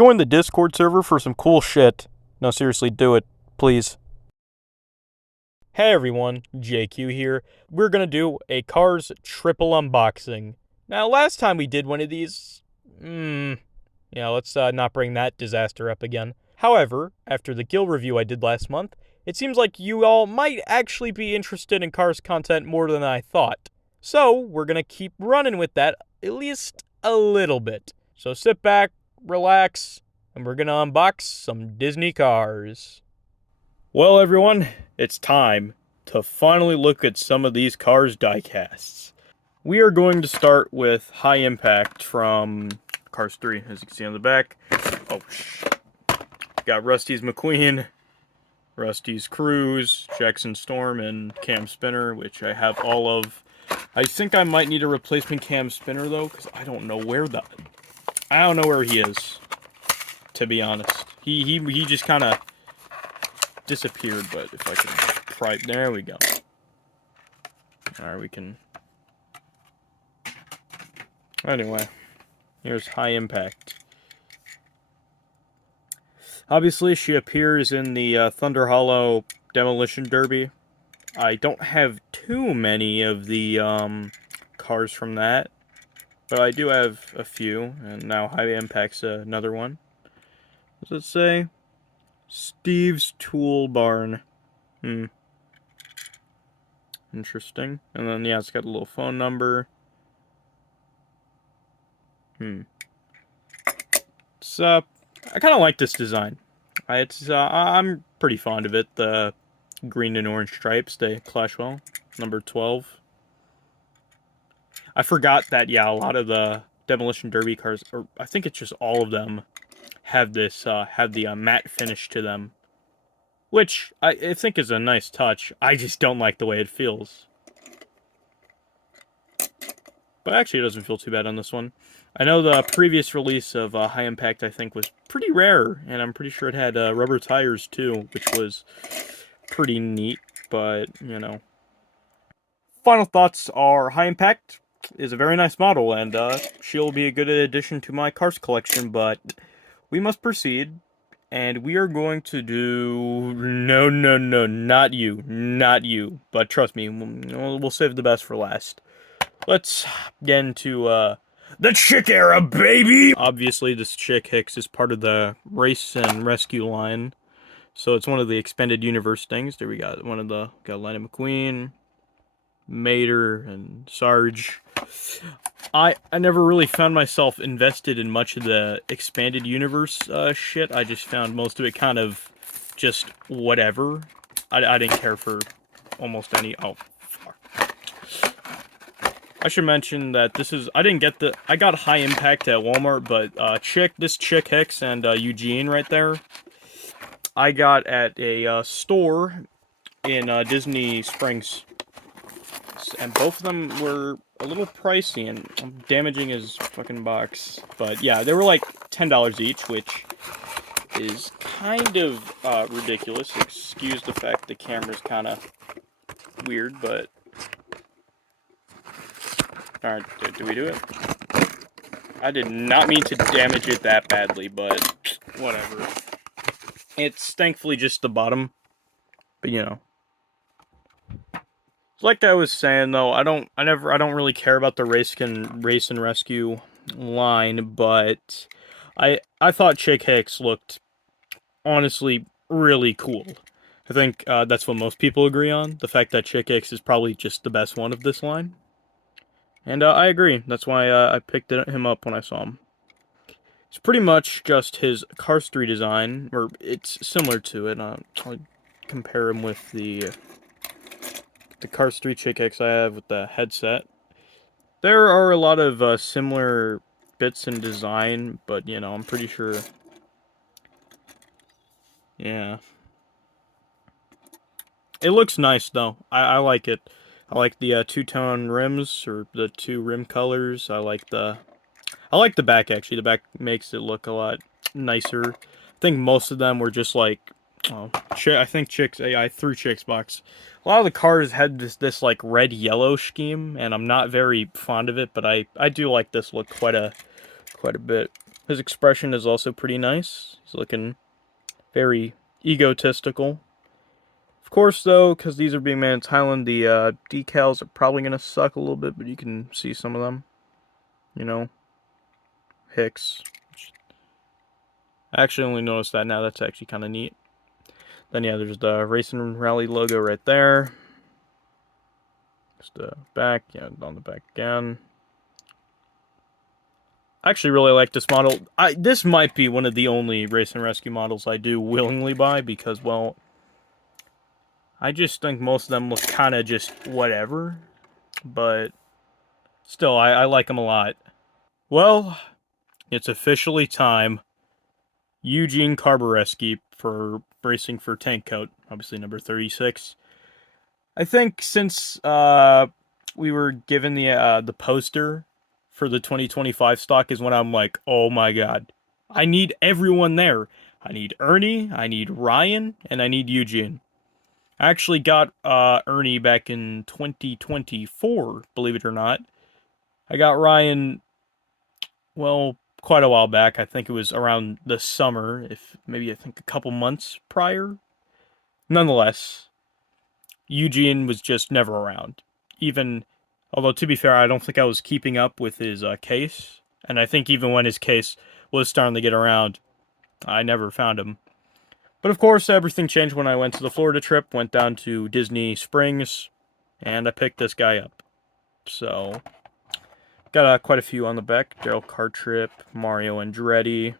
Join the Discord server for some cool shit. No, seriously, do it, please. Hey everyone, JQ here. We're gonna do a Cars triple unboxing. Now, last time we did one of these, let's not bring that disaster up again. However, after the Gill review I did last month, it seems like you all might actually be interested in Cars content more than I thought. So, we're gonna keep running with that, at least a little bit. So sit back, relax, and we're gonna unbox some Disney cars. Well, everyone, it's time to finally look at some of these Cars diecasts. We are going to start with High Impact from Cars 3, as you can see on the back. Got Rusty's McQueen, Rusty's Cruise, Jackson Storm, and Cam Spinner, which I have all of. I think I might need a replacement Cam Spinner, though, because I don't know where he is, to be honest. He just kind of disappeared, but if I can try, there we go. Alright, we can. Anyway, here's High Impact. Obviously, she appears in the Thunder Hollow Demolition Derby. I don't have too many of the cars from that, but I do have a few, and now High Impact's another one. What does it say? Steve's Tool Barn. Interesting. And then, yeah, it's got a little phone number. It's, I kind of like this design. I'm pretty fond of it. The green and orange stripes, they clash well. Number 12. I forgot that, yeah, a lot of the Demolition Derby cars, or I think it's just all of them, have this, have the matte finish to them. Which I think is a nice touch. I just don't like the way it feels. But actually, it doesn't feel too bad on this one. I know the previous release of High Impact, I think, was pretty rare. And I'm pretty sure it had rubber tires, too, which was pretty neat. But, you know. Final thoughts are High Impact is a very nice model. And she'll be a good addition to my cars collection. But we must proceed. And we are going to do... No, not you. But trust me, we'll save the best for last. Let's get into, the chick era, baby! Obviously, this chick Hicks is part of the Race and Rescue line. So it's one of the expanded universe things. There we got got Lightning McQueen, Mater, and Sarge. I never really found myself invested in much of the expanded universe shit. I just found most of it kind of just whatever. I didn't care for almost any. Oh, fuck. I should mention that I got High Impact at Walmart, but this chick Hicks and Eugene right there, I got at a store in Disney Springs. And both of them were a little pricey, and I'm damaging his fucking box. But yeah, they were like $10 each, which is kind of ridiculous. Excuse the fact the camera's kind of weird, but... Alright, did we do it? I did not mean to damage it that badly, but whatever. It's thankfully just the bottom, but you know. Like I was saying, though, I don't really care about the race and rescue line, but I thought Chick Hicks looked honestly really cool. I think that's what most people agree on. The fact that Chick Hicks is probably just the best one of this line, and I agree. That's why I picked him up when I saw him. It's pretty much just his Cars 3 design, or it's similar to it. I'll compare him with the Cars 3 Chick Hicks I have with the headset. There are a lot of similar bits in design, but, you know, I'm pretty sure... Yeah. It looks nice, though. I like it. I like the two-tone rims, or the two rim colors. I like the back, actually. The back makes it look a lot nicer. I think most of them were just like... Oh, I think I threw Chick's box. A lot of the cars had this like red-yellow scheme, and I'm not very fond of it, but I do like this look quite a bit. His expression is also pretty nice. He's looking very egotistical. Of course, though, because these are being made in Thailand, the decals are probably going to suck a little bit, but you can see some of them. You know, Hicks. I actually only noticed that now. That's actually kind of neat. Then, yeah, there's the Race and Rally logo right there. Just the back, yeah, on the back again. I actually really like this model. This might be one of the only Race and Rescue models I do willingly buy because, well, I just think most of them look kind of just whatever. But still, I like them a lot. Well, it's officially time. Eugene Carbureski for racing for Tank Coat, obviously number 36. I think since we were given the poster for the 2025 stock is when I'm like, oh my god, I need everyone there. I need Ernie, I need Ryan, and I need Eugene. I actually got Ernie back in 2024, believe it or not. I got Ryan, well, quite a while back. I think it was around the summer, if maybe I think a couple months prior. Nonetheless, Eugene was just never around. Even, although to be fair, I don't think I was keeping up with his case. And I think even when his case was starting to get around, I never found him. But of course, everything changed when I went to the Florida trip, went down to Disney Springs, and I picked this guy up. So, got quite a few on the back. Daryl Cartrip, Mario Andretti,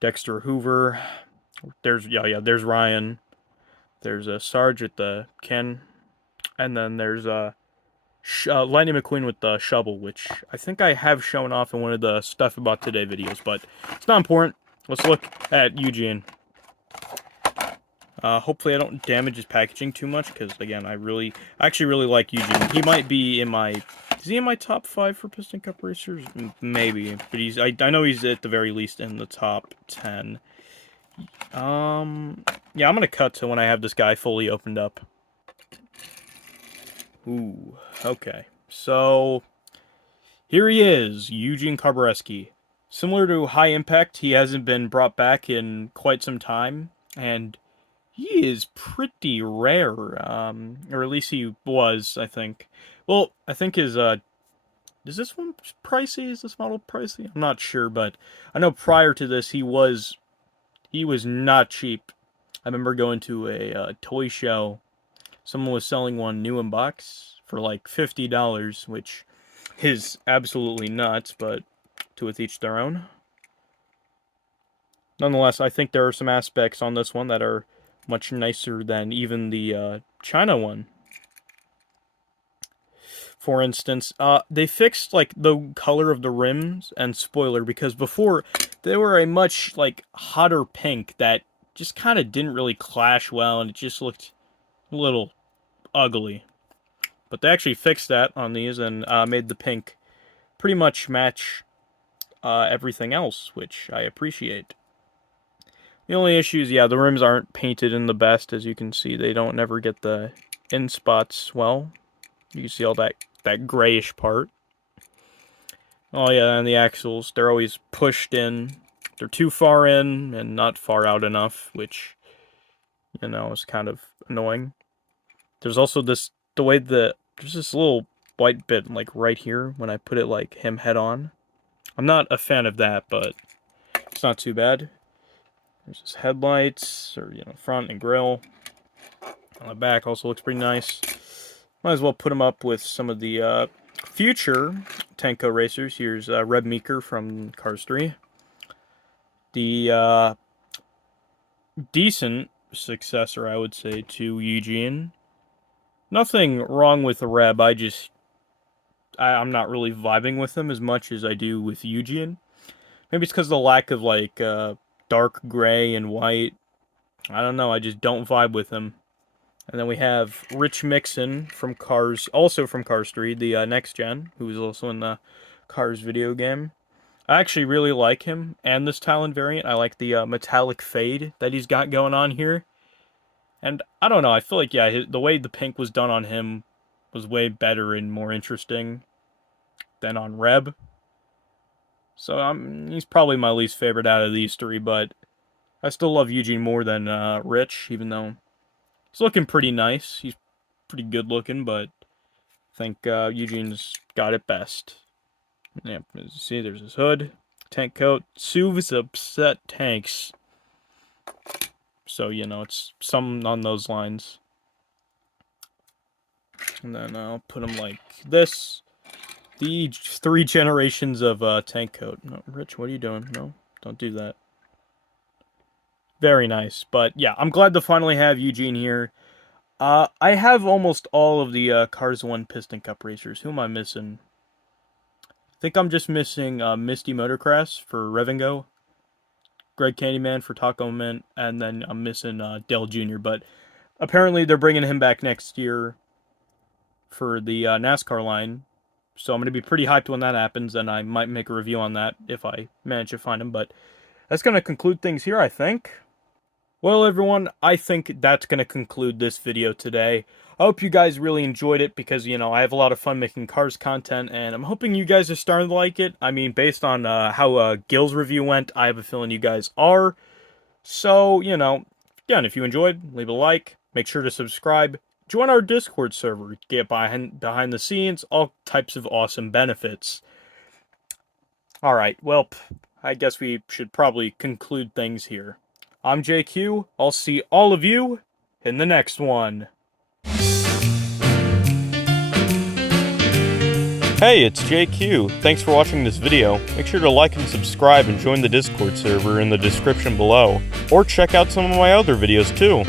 Dexter Hoover. There's Ryan. There's a Sarge at the Ken. And then there's Lightning McQueen with the shovel, which I think I have shown off in one of the Stuff About Today videos, but it's not important. Let's look at Eugene. Hopefully I don't damage his packaging too much, because again, I actually really like Eugene. He might be in my, is he in my top 5 for Piston Cup racers? Maybe, but I know he's at the very least in the top 10. Yeah, I'm gonna cut to when I have this guy fully opened up. Ooh, okay. So, here he is, Eugene Carbureski. Similar to High Impact, he hasn't been brought back in quite some time, and he is pretty rare, or at least he was, I think. Well, I think his, is this one pricey? Is this model pricey? I'm not sure, but I know prior to this, he was not cheap. I remember going to a toy show. Someone was selling one new in box for like $50, which is absolutely nuts, but to each their own. Nonetheless, I think there are some aspects on this one that are much nicer than even the China one. For instance, they fixed like the color of the rims and spoiler, because before they were a much like hotter pink that just kind of didn't really clash well, and it just looked a little ugly. But they actually fixed that on these and made the pink pretty much match everything else, which I appreciate. The only issue is, yeah, the rims aren't painted in the best. As you can see, they don't never get the in spots well. You can see all that grayish part. Oh yeah, and the axles, they're always pushed in. They're too far in and not far out enough, which, you know, is kind of annoying. There's also there's this little white bit, like, right here, when I put it, like, him head on. I'm not a fan of that, but it's not too bad. There's his headlights, or, you know, front and grille. On the back also looks pretty nice. Might as well put him up with some of the future Tenko racers. Here's Reb Meeker from Cars 3. The decent successor, I would say, to Eugene. Nothing wrong with Reb, I'm not really vibing with him as much as I do with Eugene. Maybe it's because of the lack of, like, dark gray and white. I don't know, I just don't vibe with him. And then we have Rich Mixon from Cars, also from Cars 3, the next gen, who was also in the Cars video game. I actually really like him and this Talon variant. I like the metallic fade that he's got going on here. And I don't know, I feel like, yeah, the way the pink was done on him was way better and more interesting than on Reb. So he's probably my least favorite out of these three, but I still love Eugene more than Rich, even though he's looking pretty nice. He's pretty good looking, but I think Eugene's got it best. Yeah, as you see, there's his hood, tank coat. Soothes upset tanks. So, you know, it's something on those lines. And then I'll put him like this. The 3 generations of tank coat. No, Rich, what are you doing? No, don't do that. Very nice. But yeah, I'm glad to finally have Eugene here. I have almost all of the Cars 1 Piston Cup racers. Who am I missing? I think I'm just missing Misty Motorcrass for Revengo, Greg Candyman for Taco Mint, and then I'm missing Dale Jr. But apparently they're bringing him back next year for the NASCAR line. So I'm going to be pretty hyped when that happens, and I might make a review on that if I manage to find him. But that's going to conclude things here, I think. Well, everyone, I think that's going to conclude this video today. I hope you guys really enjoyed it because, you know, I have a lot of fun making cars content, and I'm hoping you guys are starting to like it. I mean, based on how Gil's review went, I have a feeling you guys are. So, you know, again, if you enjoyed, leave a like, make sure to subscribe, join our Discord server, get behind the scenes, all types of awesome benefits. Alright, well, I guess we should probably conclude things here. I'm JQ, I'll see all of you in the next one. Hey, it's JQ. Thanks for watching this video. Make sure to like and subscribe and join the Discord server in the description below. Or check out some of my other videos too.